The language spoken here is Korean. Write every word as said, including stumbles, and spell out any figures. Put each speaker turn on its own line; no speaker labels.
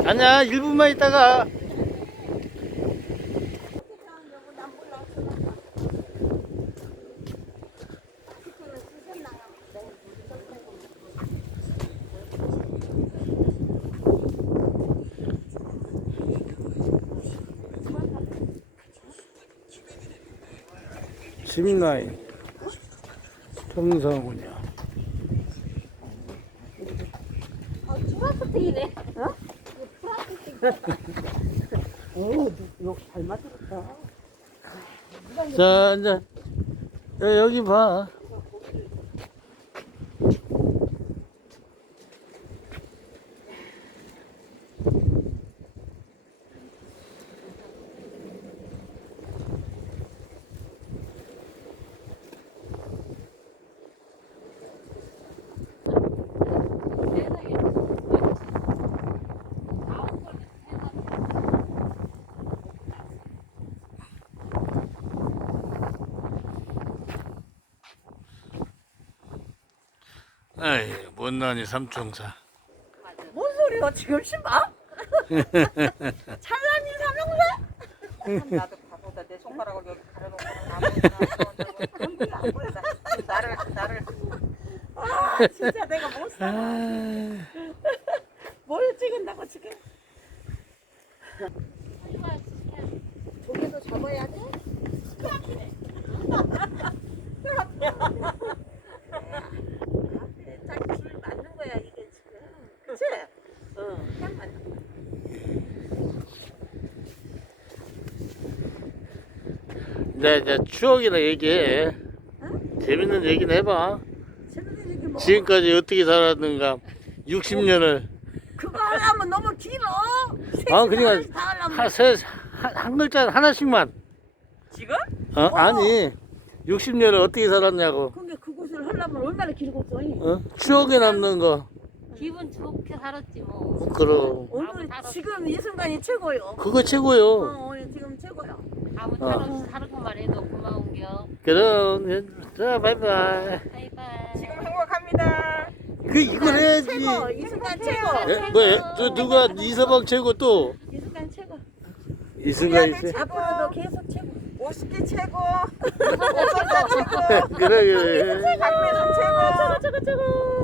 아니야, 일 분만 있다가. 지민나이 정성훈이야.
아, 플라스틱이네. 어? 오, 이거 잘 만들었다.
자, 이제 여- 여기 봐. 아이, 못난이 삼총사.
뭔 소리야, 지금 신발? 찬란히 삼형사?
나도 바보다. 내 손가락을 여기 가려놓고 아무나 안 보인다. 나를 나를
아, 진짜 내가 못 살아.
아,
뭘 찍은다고 지금? 조개도 잡아야 돼? 딱 줄 맞는 거야 이게 지금. 그치? 응, 딱 맞는 거야.
이제 이제 추억이나 얘기해. 재밌는 얘기는 해봐.
재밌는 얘기 뭐?
지금까지 어떻게 살았는가. 육십 년을.
그거 하려면 너무 길어.
아, 그러니까
다 하려면.
한, 세, 한, 한 글자 하나씩만.
지금?
어? 아니, 육십 년을 어떻게 살았냐고.
근데 그곳을 하려면 얼마나 길겠어?
어? 추억에 남는 거.
기분 좋게 살았지 뭐.
그럼.
오늘 지금 이 순간이 최고요.
그거 최고요.
어, 오늘 지금 최고요.
아무
어.
탈 사는 해도 고마운겨.
그럼, 자, 바이바이.
바이바이.
지금 행복합니다.
그, 이걸 해야지.
최고. 이 순간 최고.
예? 뭐, 저 누가 이서방 최고 또?
이 순간 최고.
이승관이
우리한테
최고.
최고.
앞으로도 계속 최고.
오십 개 최고. 오천자 최고.
그래, 그래.
박매선 최고.
최고 최고.